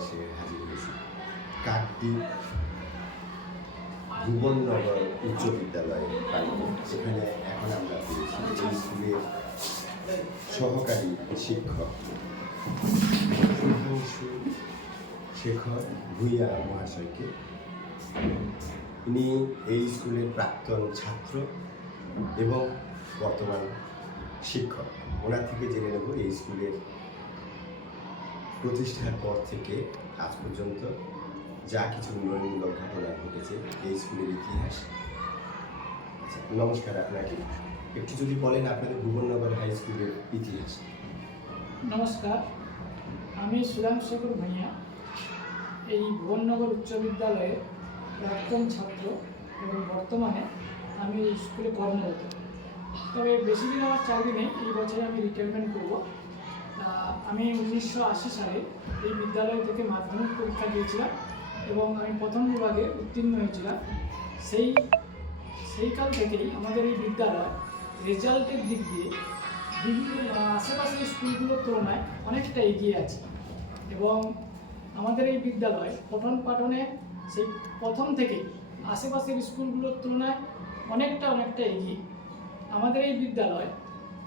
এসে হাজির হয়েছি কাকদ্বীপ ভুবননগর উচ্চ বিদ্যালয়ে প্রাঙ্গণ। সেখানে এখন আমরা পেয়েছি এই স্কুলের সহকারী শিক্ষক সুধাংশু শেখর ভূঁইয়া মহাশয়কে। ইনি এই স্কুলের প্রাক্তন ছাত্র এবং বর্তমান শিক্ষক। ওনার থেকে জেনে নেব এই স্কুলের প্রতিষ্ঠার পর থেকে আজ পর্যন্ত যা কিছু উন্নয়নমূলক ঘটনা ঘটেছে এই স্কুলের ইতিহাস। আচ্ছা, নমস্কার, আপনাকে একটু যদি বলেন আপনাদের ভুবননগর হাই স্কুলের ইতিহাস। নমস্কার, আমি সুধাংশু শেখর ভূঁইয়া, এই ভুবননগর উচ্চ বিদ্যালয়ের প্রাক্তন ছাত্র এবং বর্তমানে আমি এই স্কুলে কর্মরত। তবে বেশি দিন আমার চাকরি নেই, এই বছরে আমি রিটায়ারমেন্ট করব। আমি 1980 সালে এই বিদ্যালয় থেকে মাধ্যমিক পরীক্ষা দিয়েছিলাম এবং আমি প্রথম বিভাগে উত্তীর্ণ হয়েছিলাম। সেই কাল থেকেই আমাদের এই বিদ্যালয় রেজাল্টের দিক দিয়ে আশেপাশের স্কুলগুলোর তুলনায় অনেকটা এগিয়ে আছে এবং আমাদের এই বিদ্যালয় পঠন পাঠনে সেই প্রথম থেকেই আশেপাশের স্কুলগুলোর তুলনায় অনেকটা এগিয়ে। আমাদের এই বিদ্যালয়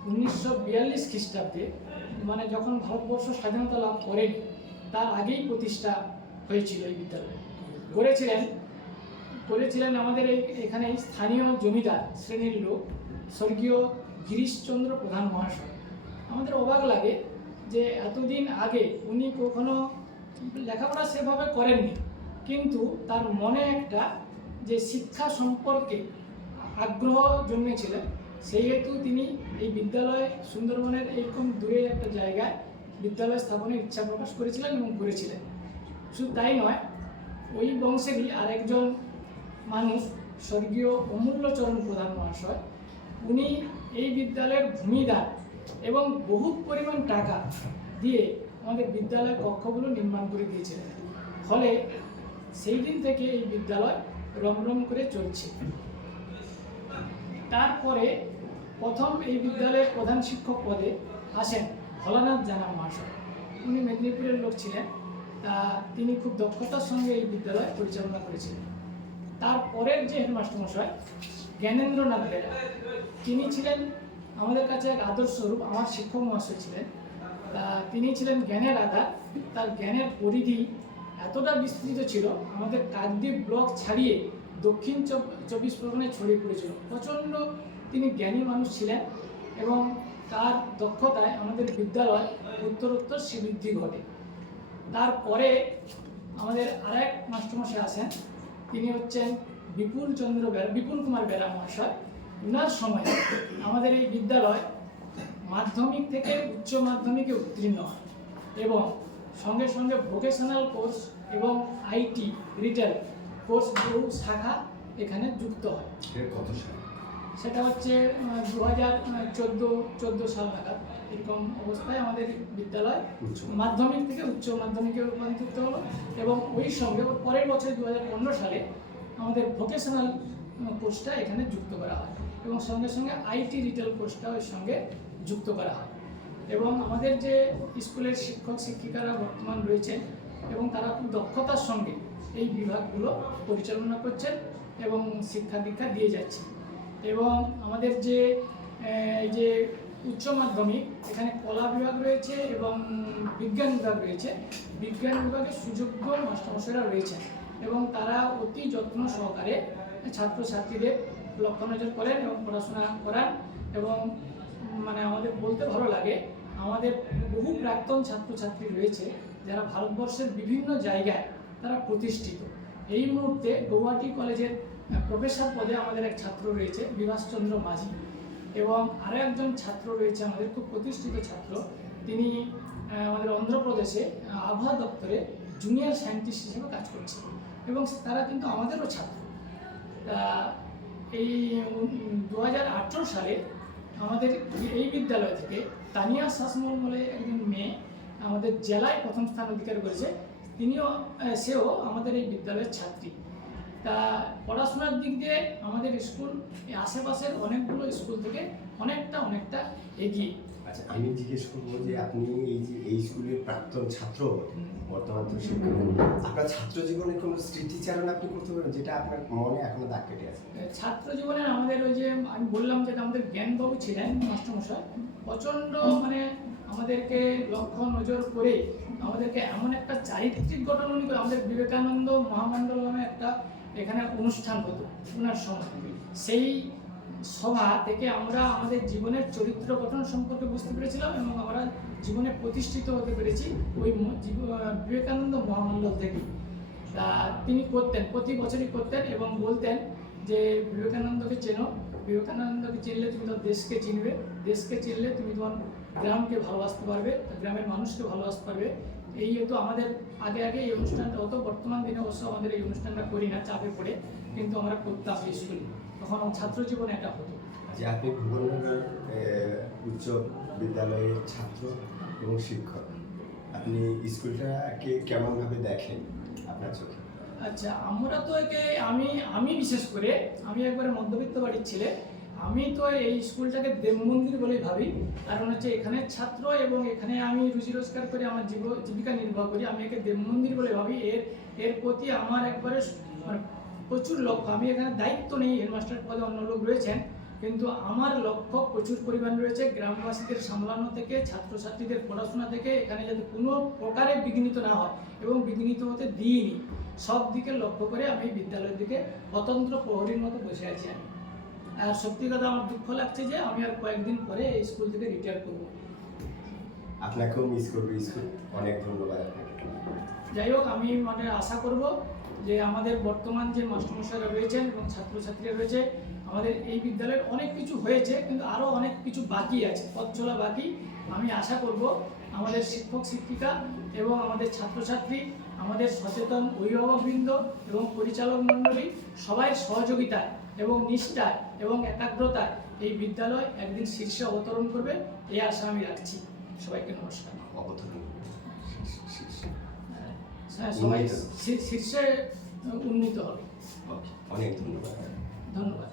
1942 খ্রিস্টাব্দে, মানে যখন ভারতবর্ষ স্বাধীনতা লাভ করেন তার আগেই প্রতিষ্ঠা হয়েছিল। এই বিদ্যালয় করেছিলেন আমাদের এখানে স্থানীয় জমিদার শ্রেণীর লোক স্বর্গীয় গিরিশচন্দ্র প্রধান মহাশয়। আমাদের অবাক লাগে যে এতদিন আগে উনি কখনো লেখাপড়া সেভাবে করেননি, কিন্তু তার মনে একটা যে শিক্ষা সম্পর্কে আগ্রহ জন্মেছিলেন, সেই হেতু তিনি এই বিদ্যালয় সুন্দরবনের এইরকম দূরে একটা জায়গায় বিদ্যালয় স্থাপনের ইচ্ছা প্রকাশ করেছিলেন এবং করেছিলেন। শুধু তাই নয়, ওই বংশেরই আরেকজন মানুষ স্বর্গীয় অমূল্যচরণ প্রধান মহাশয়, উনি এই বিদ্যালয়ের ভূমিদান এবং বহুত পরিমাণ টাকা দিয়ে আমাদের বিদ্যালয়ের কক্ষগুলো নির্মাণ করে দিয়েছিলেন। ফলে সেই দিন থেকে এই বিদ্যালয় রমরম করে চলছে। তারপরে প্রথম এই বিদ্যালয়ের প্রধান শিক্ষক পদে আসেন ভোলানাথ জানা মহাশয়। উনি মেদিনীপুরের লোক ছিলেন, তিনি খুব দক্ষতার সঙ্গে এই বিদ্যালয় পরিচালনা করেছিলেন। তারপরের যে হেডমাস্টার মশাই জ্ঞানেন্দ্রনাথ বেরা, তিনি ছিলেন আমাদের কাছে এক আদর্শরূপ। আমার শিক্ষক মহাশয় ছিলেন, তিনি ছিলেন জ্ঞানের আধার। তার জ্ঞানের পরিধি এতটা বিস্তৃত ছিল, আমাদের কাকদ্বীপ ব্লক ছাড়িয়ে দক্ষিণ 24 পরগনায় ছড়িয়ে পড়েছিল। প্রচণ্ড তিনি জ্ঞানী মানুষ ছিলেন এবং তার দক্ষতায় আমাদের বিদ্যালয় উত্তরোত্তর শ্রীবৃদ্ধি ঘটে। তারপরে আমাদের আরেক মাস্টারমশাই আসেন, তিনি হচ্ছেন বিপুল কুমার বেরা মহাশয়। ওনার সময় আমাদের এই বিদ্যালয় মাধ্যমিক থেকে উচ্চ মাধ্যমিকে উত্তীর্ণ হয় এবং সঙ্গে সঙ্গে ভোকেশনাল কোর্স এবং আইটি রিটেল কোর্স বহু শাখা এখানে যুক্ত হয়। কত সাল? সেটা হচ্ছে 2014 সাল নাগাদ। এরকম অবস্থায় আমাদের বিদ্যালয় মাধ্যমিক থেকে উচ্চ মাধ্যমিকে রূপান্তরিত হলো এবং ওই সঙ্গে পরের বছর 2015 সালে আমাদের ভোকেশনাল কোর্সটা এখানে যুক্ত করা হয় এবং সঙ্গে সঙ্গে আইটি রিটেল কোর্সটা ওই সঙ্গে যুক্ত করা হয়। এবং আমাদের যে স্কুলের শিক্ষক শিক্ষিকারা বর্তমান রয়েছেন এবং তারা খুব দক্ষতার সঙ্গে এই বিভাগগুলো পরিচালনা করছেন এবং শিক্ষা দীক্ষা দিয়ে যাচ্ছে। এবং আমাদের যে উচ্চ মাধ্যমিক, এখানে কলা বিভাগ রয়েছে এবং বিজ্ঞান বিভাগ রয়েছে। বিজ্ঞান বিভাগে সুযোগ্য মাস্টারমশাইরা রয়েছেন এবং তারা অতি যত্ন সহকারে ছাত্রছাত্রীদের লক্ষ্য নজর করেন এবং পড়াশোনা করান। এবং মানে আমাদের বলতে ভালো লাগে, আমাদের বহু প্রাক্তন ছাত্রছাত্রী রয়েছে যারা ভারতবর্ষের বিভিন্ন জায়গায় তারা প্রতিষ্ঠিত। এই মুহূর্তে গৌহাটি কলেজের প্রফেসর পদে আমাদের এক ছাত্র রয়েছে বিভাসচন্দ্র মাঝি এবং আরও একজন ছাত্র রয়েছে আমাদের খুব প্রতিষ্ঠিত ছাত্র, তিনি আমাদের অন্ধ্রপ্রদেশে আবহাওয়া দপ্তরে জুনিয়র সায়েন্টিস্ট হিসেবে কাজ করছে এবং তারা কিন্তু আমাদেরও ছাত্র। এই 2018 সালে আমাদের এই বিদ্যালয় থেকে তানিয়া শাসমল বলে একজন মেয়ে আমাদের জেলায় প্রথম স্থান অধিকার করেছে। সেও আমাদের এই বিদ্যালয়ের ছাত্রী। তা পড়াশোনার দিক দিয়ে আমাদের স্কুল এই আশেপাশের অনেকগুলো স্কুল থেকে অনেকটা এগিয়ে। আচ্ছা, আমি জিজ্ঞেস করবো যে আপনি এই স্কুলের প্রাক্তন ছাত্র, বর্তমান তো শিক্ষক, আপনার ছাত্র জীবনে কোনো স্মৃতিচারণ আপনি করতে পারেন যেটা আপনার মনে এখনো দাগ কেটে আছে? ছাত্র জীবনে আমাদের ওই যে আমি বললাম যে আমাদের জ্ঞানবাবু ছিলেন মাস্টারমশাই, প্রচণ্ড মানে আমাদেরকে লক্ষ্য নজর করে আমাদেরকে এমন একটা চারিত্রিক গঠন উনি করে, আমাদের বিবেকানন্দ মহামণ্ডল নামে একটা এখানে অনুষ্ঠান হতো ওনার সময়, সেই সভা থেকে আমরা আমাদের জীবনের চরিত্র গঠন সম্পর্কে বুঝতে পেরেছিলাম এবং আমরা জীবনে প্রতিষ্ঠিত হতে পেরেছি ওই বিবেকানন্দ মহামণ্ডল থেকে। তা তিনি করতেন, প্রতি বছরই করতেন এবং বলতেন যে বিবেকানন্দকে চেনো, বিবেকানন্দকে চিনলে তুমি তোমার দেশকে চিনবে, দেশকে চিনলে তুমি তোমার গ্রামকে ভালোবাসতে পারবে, গ্রামের মানুষকে ভালোবাসতে পারবে। এই যেহেতু আমাদের আগে আগে এই অনুষ্ঠানটা হতো, বর্তমান দিনে অবশ্য আমাদের এই অনুষ্ঠানটা করি না চাপে পড়ে, কিন্তু আমরা করতাম এই স্কুলে, তখন আমার ছাত্র জীবনে এটা হতো। যে আপনি ভুবননগর উচ্চ বিদ্যালয়ের ছাত্র এবং শিক্ষক, আপনি স্কুলটাকে কেমনভাবে দেখেন আপনার চোখে? আচ্ছা, আমরা তো একে আমি বিশেষ করে আমি একবারে মধ্যবিত্ত বাড়ির ছেলে, আমি তো এই স্কুলটাকে দেব মন্দির বলেই ভাবি। কারণ হচ্ছে এখানে ছাত্র এবং এখানে আমি রুজি রোজগার করে আমার জীবিকা নির্বাহ করি, আমি একে দেব মন্দির বলে ভাবি। এর প্রতি আমার একবারে মানে প্রচুর লক্ষ্য। আমি এখানে দায়িত্ব নেই, হেডমাস্টার পদে অন্য লোক রয়েছেন, কিন্তু আমার লক্ষ্য প্রচুর পরিমাণ রয়েছে গ্রামবাসীদের সামলানো থেকে, ছাত্রছাত্রীদের পড়াশোনা থেকে, এখানে যাতে কোনো প্রকারে বিঘ্নিত না হয় এবং বিঘ্নিত হতে দিইনি, সব দিকে লক্ষ্য করে আমি বিদ্যালয়ের দিকে স্বতন্ত্র প্রহরীর মতো বসে আছি আমি। আর সত্যি কথা আমার দুঃখ লাগছে যে আমি আর কয়েকদিন পরে এই স্কুল থেকে রিটায়ার করবো। আপনাকেও মিস করবো স্কুল, অনেক ধন্যবাদ আপনাকে। যাই হোক, আমি মানে আশা করব যে আমাদের বর্তমান যে মাস্টারমশাইরা রয়েছেন এবং ছাত্রছাত্রীরা রয়েছে, আমাদের এই বিদ্যালয়ের অনেক কিছু হয়েছে কিন্তু আরও অনেক কিছু বাকি আছে, পথ চলা বাকি। আমি আশা করব আমাদের শিক্ষক শিক্ষিকা এবং আমাদের ছাত্রছাত্রী, আমাদের সচেতন অভিভাবকবৃন্দ এবং পরিচালক মণ্ডলী সবাই সহযোগিতায় এবং নিষ্ঠায় এবং একাগ্রতায় এই বিদ্যালয় একদিন শীর্ষে অবতরণ করবে, এই আশা আমি রাখছি। সবাইকে নমস্কার। অবতরণ হ্যাঁ, সবাই শীর্ষে উন্নীত হবে। অনেক ধন্যবাদ। ধন্যবাদ।